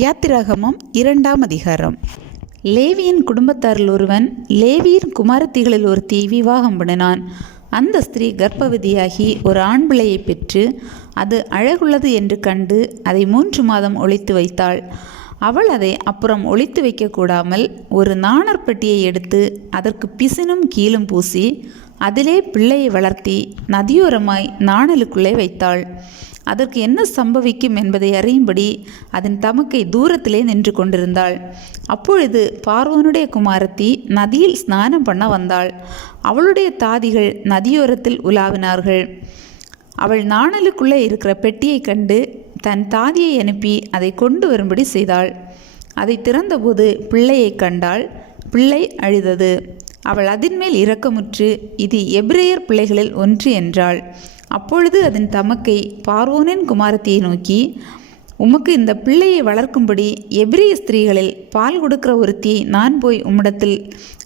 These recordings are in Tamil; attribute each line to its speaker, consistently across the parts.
Speaker 1: யாத்திராகமம் இரண்டாம் அதிகாரம் லேவியின் குடும்பத்தாரில் ஒருவன் லேவியின் குமாரத்திகளில் ஒரு தீ விவாகம் பண்ணினான் அந்த ஸ்திரீ கர்ப்பவதியாகி ஒரு ஆண் பிள்ளையை பெற்று அது அழகுள்ளது என்று கண்டு அதை மூன்று மாதம் ஒழித்து வைத்தாள் அவள் அதை அப்புறம் ஒழித்து வைக்கக்கூடாமல் ஒரு நாணற்பட்டியை எடுத்து அதற்கு பிசினும் கீழும் பூசி அதிலே பிள்ளையை வளர்த்தி நதியோரமாய் நாணலுக்குள்ளே வைத்தாள் அதற்கு என்ன சம்பவிக்கும் என்பதை அறியும்படி அதன் தமக்கை தூரத்திலே நின்று கொண்டிருந்தாள் அப்பொழுது பார்வனுடைய குமாரத்தி நதியில் ஸ்நானம் பண்ண வந்தாள் அவளுடைய தாதிகள் நதியோரத்தில் உலாவினார்கள் அவள் நாணலுக்குள்ளே இருக்கிற பெட்டியை கண்டு தன் தாதியை அனுப்பி அதை கொண்டு வரும்படி செய்தாள் அதை திறந்தபோது பிள்ளையை கண்டாள் பிள்ளை அழுதது அவள் அதன்மேல் இரக்கமுற்று இது எபிரேயர் பிள்ளைகளில் ஒன்று என்றாள் அப்பொழுது அதன் தமக்கை பார்வோனின் குமாரத்தியை நோக்கி உமக்கு இந்த பிள்ளையை வளர்க்கும்படி எபிரிய ஸ்திரீகளில் பால் கொடுக்கிற ஒருத்தியை நான் போய் உம்மிடத்தில்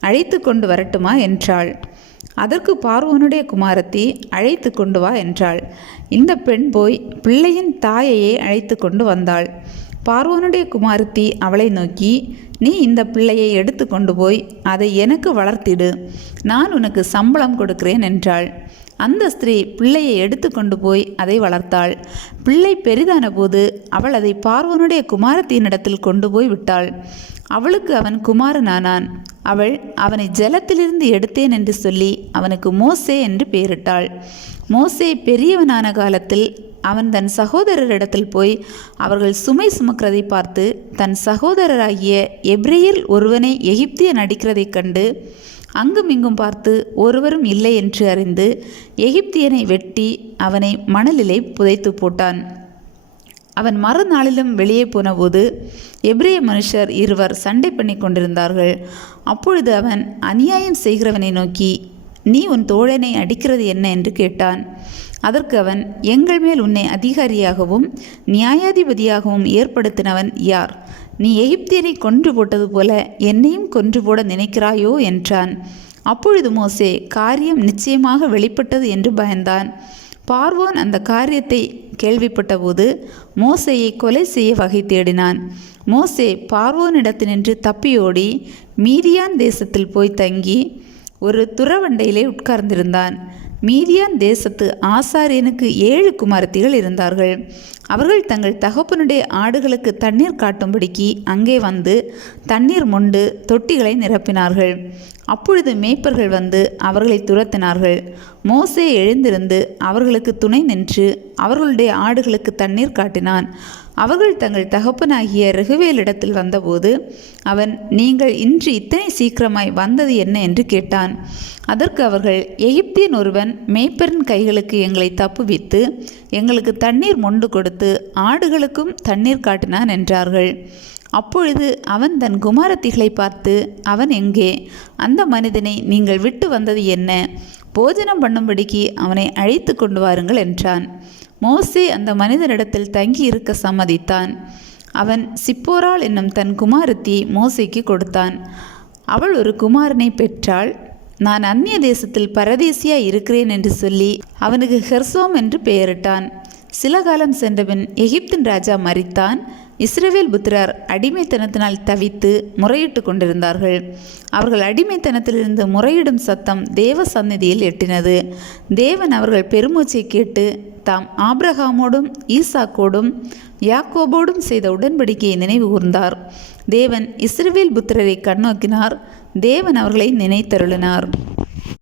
Speaker 1: அழைத்து கொண்டு வரட்டுமா என்றாள் அதற்கு பார்வோனுடைய குமாரத்தி அழைத்து கொண்டு வா என்றாள் இந்த பெண் போய் பிள்ளையின் தாயையே அழைத்து கொண்டு வந்தாள் பார்வோனுடைய குமாரத்தி அவளை நோக்கி நீ இந்த பிள்ளையை எடுத்து கொண்டு போய் அதை எனக்கு வளர்த்திடு நான் உனக்கு சம்பளம் கொடுக்கிறேன் என்றாள் அந்த ஸ்திரீ பிள்ளையை எடுத்து கொண்டு போய் அதை வளர்த்தாள் பிள்ளை பெரிதான போது அவள் அதை பார்வனுடைய குமாரத்தினிடத்தில் கொண்டு போய் விட்டாள் அவளுக்கு அவன் குமாரனானான் அவள் அவனை ஜலத்திலிருந்து எடுத்தேன் என்று சொல்லி அவனுக்கு மோசே என்று பெயரிட்டாள் மோசே பெரியவனான காலத்தில் அவன் தன் சகோதரரிடத்தில் போய் அவர்கள் சுமை சுமக்கிறதை பார்த்து தன் சகோதரராகிய எப்ரேயில் ஒருவனை எகிப்திய நடிக்கிறதைக் கண்டு அங்கும் இங்கும் பார்த்து ஒருவரும் இல்லை என்று அறிந்து எகிப்தியனை வெட்டி அவனை மணலிலே புதைத்து போட்டான் அவன் மறுநாளிலும் வெளியே போனபோது எப்ரிய மனுஷர் இருவர் சண்டை பண்ணி கொண்டிருந்தார்கள் அப்பொழுது அவன் அநியாயம் செய்கிறவனை நோக்கி நீ உன் தோழனை அடிக்கிறது என்ன என்று கேட்டான் அதற்கு அவன் எங்கள் மேல் உன்னை அதிகாரியாகவும் நியாயாதிபதியாகவும் ஏற்படுத்தினவன் யார் நீ எகிப்தியரை கொன்று போட்டது போல என்னையும் கொன்று போட நினைக்கிறாயோ என்றான் அப்பொழுது மோசே காரியம் நிச்சயமாக வெளிப்பட்டது என்று பயந்தான் பார்வோன் அந்த காரியத்தை கேள்விப்பட்டபோது மோசையை கொலை செய்ய வகை தேடினான் மோசே நின்று தப்பியோடி மீதியான் தேசத்தில் போய் தங்கி ஒரு துறவண்டையிலே உட்கார்ந்திருந்தான் மீதியான் தேசத்து ஆசாரியனுக்கு ஏழு குமாரத்திகள் இருந்தார்கள் அவர்கள் தங்கள் தகப்பனுடைய ஆடுகளுக்கு தண்ணீர் காட்டும்படிக்கு அங்கே வந்து தண்ணீர் மொண்டு தொட்டிகளை நிரப்பினார்கள் அப்பொழுது மேய்ப்பர்கள் வந்து அவர்களை துரத்தினார்கள் மோசே எழுந்திருந்து அவர்களுக்கு துணை நின்று அவர்களுடைய ஆடுகளுக்கு தண்ணீர் காட்டினான் அவர்கள் தங்கள் தகப்பனாகிய ரகுவேலிடத்தில் வந்தபோது அவன் நீங்கள் இன்று இத்தனை சீக்கிரமாய் வந்தது என்ன என்று கேட்டான் அதற்கு அவர்கள் எகிப்தியன் ஒருவன் மேய்ப்பரின் கைகளுக்கு எங்களை தப்புவித்து எங்களுக்கு தண்ணீர் மொண்டு கொடுத்து ஆடுகளுக்கும் தண்ணீர் காட்டினான் என்றார்கள் அப்பொழுது அவன் தன் குமாரத்திகளை பார்த்து அவன் எங்கே அந்த மனிதனை நீங்கள் விட்டு வந்தது என்ன போஜனம் பண்ணும்படிக்கு அவனை அழைத்து கொண்டு வாருங்கள் என்றான் மோசே அந்த மனிதனிடத்தில் தங்கி இருக்க சம்மதித்தான் அவன் சிப்போரால் என்னும் தன் குமாரத்தி மோசைக்கு கொடுத்தான் அவள் ஒரு குமாரனை பெற்றாள் நான் அந்நிய தேசத்தில் பரதேசியா இருக்கிறேன் என்று சொல்லி அவனுக்கு ஹெர்சோம் என்று பெயரிட்டான் சில காலம் சென்றபின் எகிப்தின் ராஜா மறித்தான் இஸ்ரேவேல் புத்திரர் அடிமைத்தனத்தினால் தவித்து முறையிட்டு கொண்டிருந்தார்கள் அவர்கள் அடிமைத்தனத்திலிருந்து முறையிடும் சத்தம் தேவ சந்நிதியில் எட்டினது தேவன் அவர்கள் பெருமூச்சை கேட்டு தாம் ஆப்ரஹாமோடும் ஈசாக்கோடும் யாக்கோபோடும் செய்த உடன்படிக்கையை நினைவு கூர்ந்தார் தேவன் இஸ்ரேவேல் புத்திரரை கண்ணோக்கினார் தேவன் அவர்களை நினைத்தருளினார்